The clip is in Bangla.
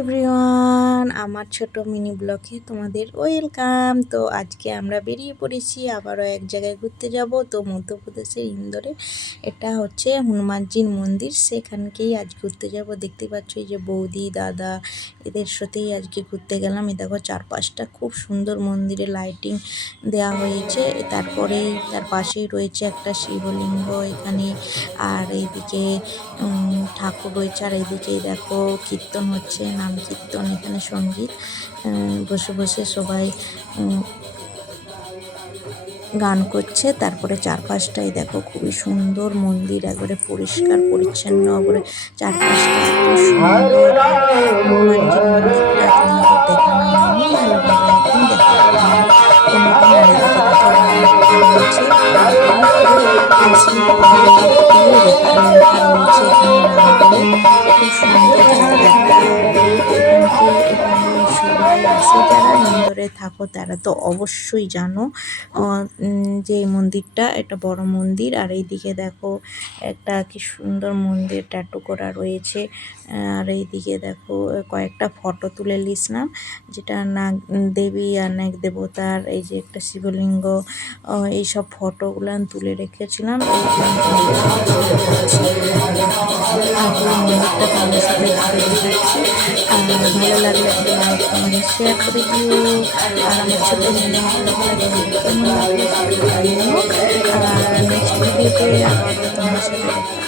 এভরিওয়ান, আমার ছোট মিনি ব্লগে তোমাদের ওয়েলকাম। তো আজকে আমরা বেরিয়ে পড়েছি আবারও এক জায়গায় ঘুরতে যাব। তো মধ্যপ্রদেশের ইন্দোরে এটা হচ্ছে হনুমানজির মন্দির, সেখানকেই আজ ঘুরতে যাব। দেখতে পাচ্ছ এই যে বৌদি দাদা এদের সাথেই আজকে ঘুরতে গেলাম। এই দেখো চারপাশটা খুব সুন্দর, মন্দিরে লাইটিং দেওয়া হয়েছে। তারপরেই তার পাশেই রয়েছে একটা শিবলিঙ্গ এখানে, আর এইদিকে ঠাকুর রয়েছে। আর এইদিকেই দেখো কীর্তন হচ্ছে, নাম কীর্তন, এখানে সঙ্গীত, বসে বসে সবাই গান করছে। তারপরে চারপাশটাই দেখো খুবই সুন্দর, মন্দির একবারে পরিষ্কার পরিচ্ছন্ন করে চারপাশটা এত সুন্দর। আর হনুমানজির মন্দিরটা তোমাদের দেখানো হয়নি, ভালোভাবে একদিন দেখাবো অন্য কোনোদিন। আর এদিকে দেখো রাম লেখা রয়েছে, লেখা রয়েছে এখানে রাম বলে। খুব সুন্দর জায়গাটা। এখানে সবাই আসে, যারা ইন্দোরে থাকো তারা তো অবশ্যই জানো যে এই মন্দিরটা এটা বড় মন্দির। আর এইদিকে দেখো একটা কি সুন্দর মন্দির ট্যাটু করা রয়েছে। আর এইদিকে দেখো কয়েকটা ফটো তুলে নিয়েছিলাম, যেটা নাগ দেবী আর নাগ দেবতার, এই যে একটা শিবলিঙ্গ, এইসব ফটোগুলো তুলে রেখেছিলাম। মন্দিরটা তোমাদের সাথে দেখাচ্ছি। আর ভালো লাগলে একটা লাইক কমেন্ট শেয়ার করে দিও। আর আমার ছোট কেমন লাগলো আর নেক্সট ভিডিওতে আবার তোমার সাথে দেখা